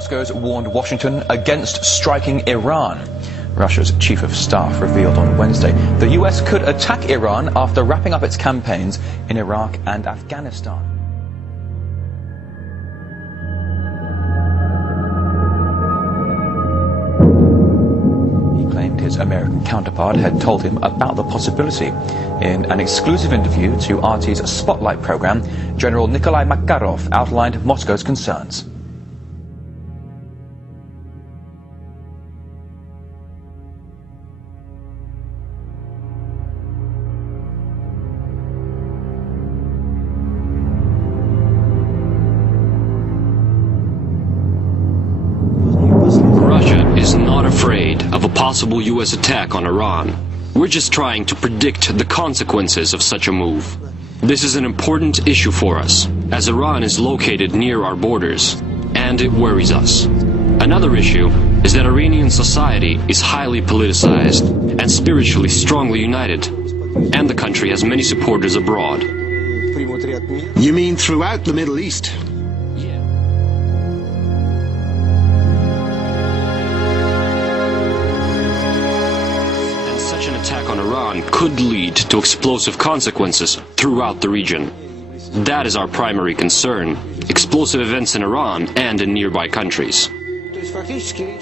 Moscow's warned Washington against striking Iran. Russia's chief of staff revealed on Wednesday the US could attack Iran after wrapping up its campaigns in Iraq and Afghanistan. He claimed his American counterpart had told him about the possibility. In an exclusive interview to RT's Spotlight program, General Nikolai Makarov outlined Moscow's concerns. Russia is not afraid of a possible U.S. attack on Iran. We're just trying to predict the consequences of such a move. This is an important issue for us, as Iran is located near our borders, and it worries us. Another issue is that Iranian society is highly politicized and spiritually strongly united, and the country has many supporters abroad. You mean throughout the Middle East? Such an attack on Iran could lead to explosive consequences throughout the region. That is our primary concern: explosive events in Iran and in nearby countries.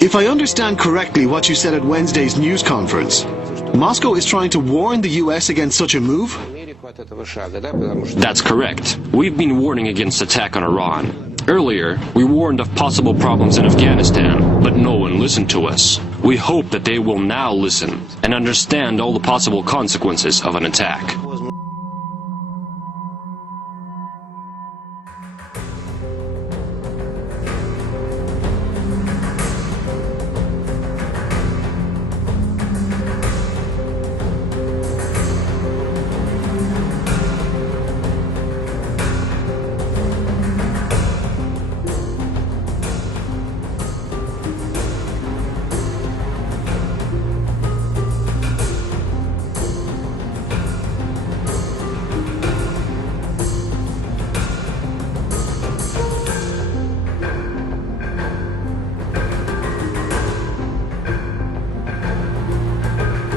If I understand correctly what you said at Wednesday's news conference, Moscow is trying to warn the US against such a move? That's correct. We've been warning against attack on Iran. Earlier, we warned of possible problems in Afghanistan, but no one listened to us. We hope that they will now listen and understand all the possible consequences of an attack.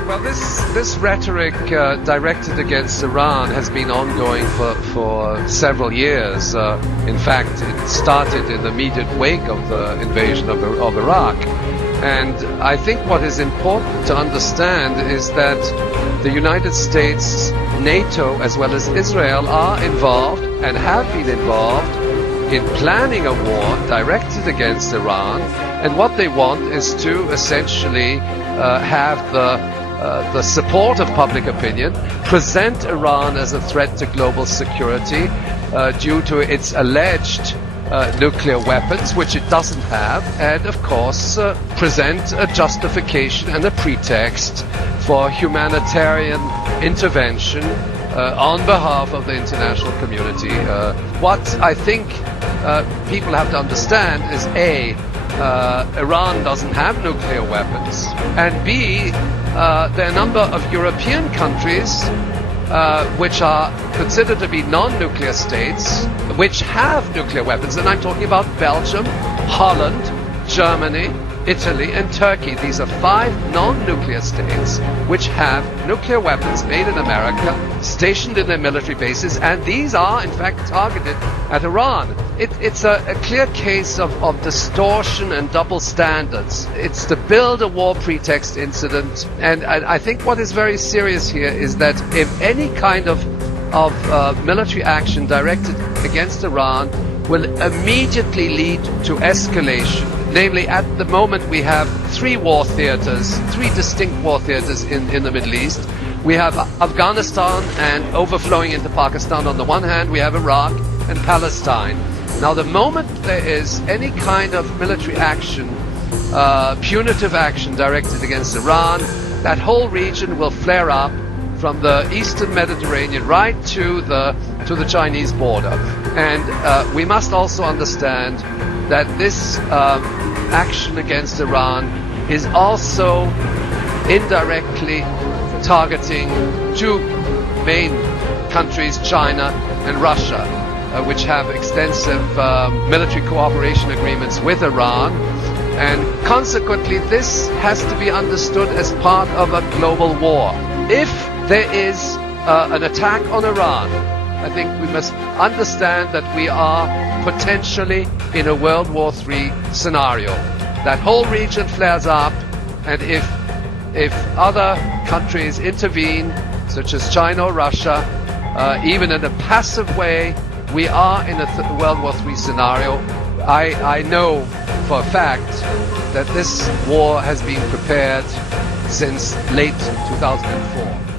Well, this rhetoric directed against Iran has been ongoing for several years. In fact, it started in the immediate wake of the invasion of Iraq. And I think what is important to understand is that the United States, NATO, as well as Israel are involved and have been involved in planning a war directed against Iran. And what they want is to essentially have the support of public opinion, present Iran as a threat to global security due to its alleged nuclear weapons, which it doesn't have, and of course present a justification and a pretext for humanitarian intervention on behalf of the international community. What I think people have to understand is A, Iran doesn't have nuclear weapons, and B, there are a number of European countries which are considered to be non-nuclear states which have nuclear weapons, and I'm talking about Belgium, Holland, Germany, Italy and Turkey. These are 5 non-nuclear states which have nuclear weapons made in America, stationed in their military bases, and these are in fact targeted at Iran. It's a clear case of distortion and double standards. It's to build a war pretext incident, and I think what is very serious here is that if any kind of military action directed against Iran will immediately lead to escalation. Namely, at the moment we have 3 distinct war theaters in the Middle East. We have Afghanistan and overflowing into Pakistan on the one hand, we have Iraq and Palestine. Now the moment there is any kind of military action, punitive action directed against Iran, that whole region will flare up from the eastern Mediterranean right to the Chinese border. And we must also understand that this action against Iran is also indirectly targeting 2 main countries, China and Russia. which have extensive military cooperation agreements with Iran. And consequently, this has to be understood as part of a global war. If there is an attack on Iran, I think we must understand that we are potentially in a World War III scenario. That whole region flares up, and if other countries intervene, such as China or Russia, even in a passive way, we are in a World War III scenario. I know for a fact that this war has been prepared since late 2004.